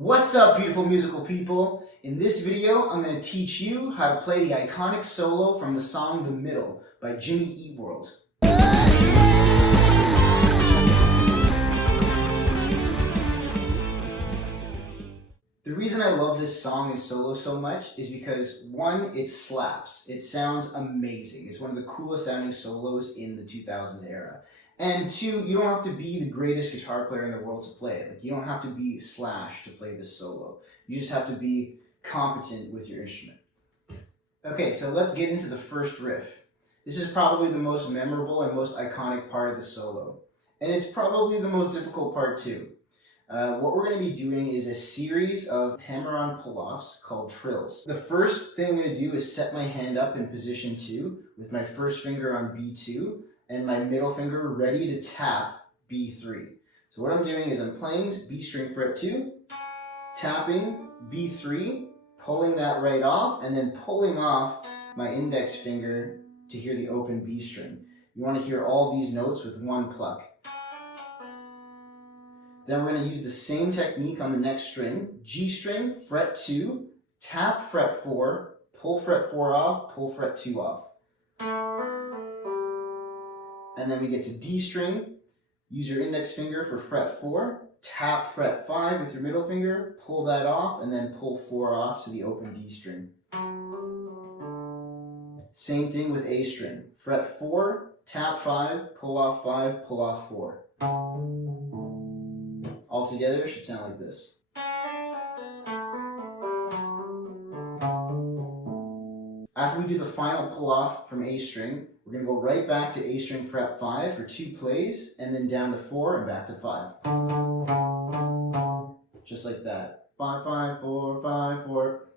What's up, beautiful musical people? In this video, I'm going to teach you how to play the iconic solo from the song The Middle by Jimmy Eat World. The reason I love this song and solo so much is because, one, it slaps. It sounds amazing. It's one of the coolest sounding solos in the 2000s era. And two, you don't have to be the greatest guitar player in the world to play it. Like, you don't have to be Slash to play this solo. You just have to be competent with your instrument. Okay, so let's get into the first riff. This is probably the most memorable and most iconic part of the solo. And it's probably the most difficult part too. What we're going to be doing is a series of hammer-on pull-offs called trills. The first thing I'm going to do is set my hand up in position 2 with my first finger on B2 and my middle finger ready to tap B3. So what I'm doing is I'm playing B string fret 2, tapping B3, pulling that right off, and then pulling off my index finger to hear the open B string. You want to hear all these notes with one pluck. Then we're going to use the same technique on the next string. G string, fret 2, tap fret 4, pull fret 4 off, pull fret 2 off. And then we get to D string, use your index finger for fret 4, tap fret 5 with your middle finger, pull that off, and then pull 4 off to the open D string. Same thing with A string. Fret 4, tap 5, pull off 5, pull off 4. All together, it should sound like this. After we do the final pull off from A string, we're going to go right back to A string fret 5 for 2 plays, and then down to 4 and back to 5. Just like that. 5, 5, 4, 5, 4.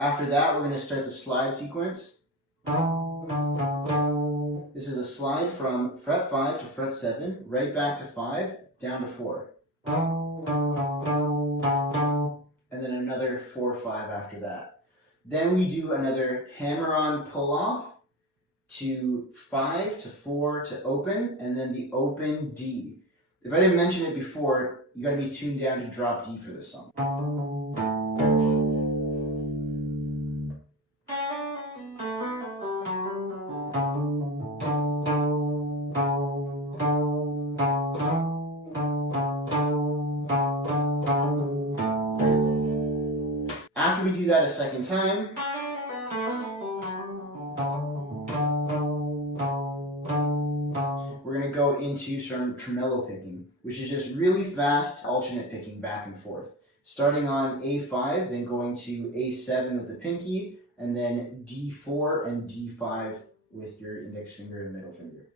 After that, we're going to start the slide sequence. This is a slide from fret 5 to fret 7, right back to 5, down to 4. And then another 4, 5 after that. Then we do another hammer-on pull-off to 5 to 4 to open, and then the open D. If I didn't mention it before, you gotta be tuned down to drop D for this song. After we do that a second time, we're going to go into some tremolo picking, which is just really fast alternate picking back and forth. Starting on A5, then going to A7 with the pinky, and then D4 and D5 with your index finger and middle finger.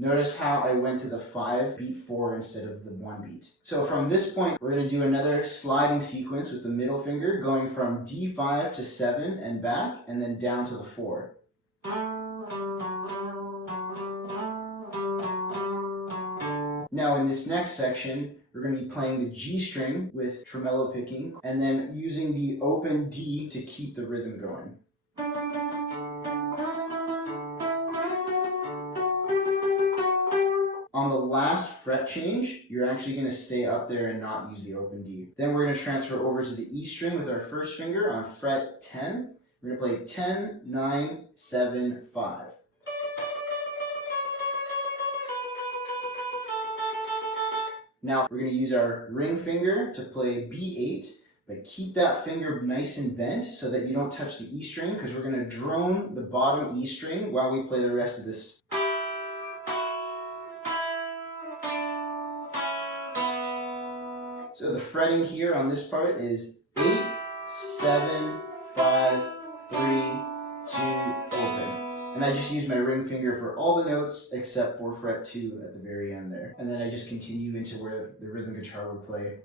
Notice how I went to the 5 beat 4 instead of the 1 beat. So from this point, we're going to do another sliding sequence with the middle finger, going from D5 to 7 and back, and then down to the 4. Now in this next section, we're going to be playing the G string with tremolo picking, and then using the open D to keep the rhythm going. On the last fret change, you're actually going to stay up there and not use the open D. Then we're going to transfer over to the E string with our first finger on fret 10. We're going to play 10, 9, 7, 5. Now we're going to use our ring finger to play B8, but keep that finger nice and bent so that you don't touch the E string, because we're going to drone the bottom E string while we play the rest of this. So the fretting here on this part is 8, 7, 5, 3, 2, open. And I just use my ring finger for all the notes except for fret 2 at the very end there. And then I just continue into where the rhythm guitar would play.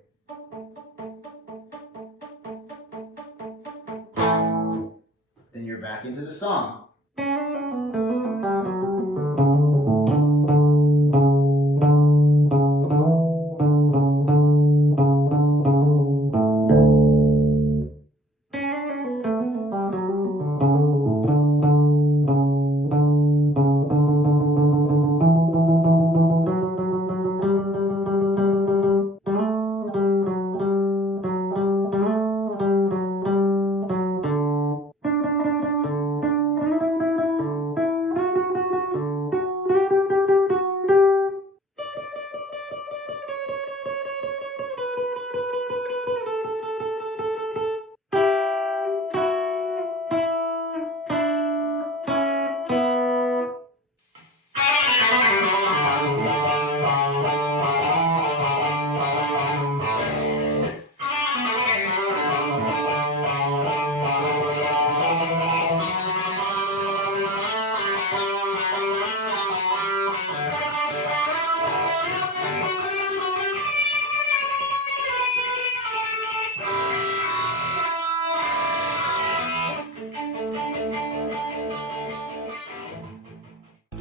Then you're back into the song.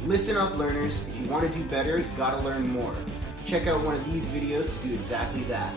Listen up, learners. If you want to do better, you gotta learn more. Check out one of these videos to do exactly that.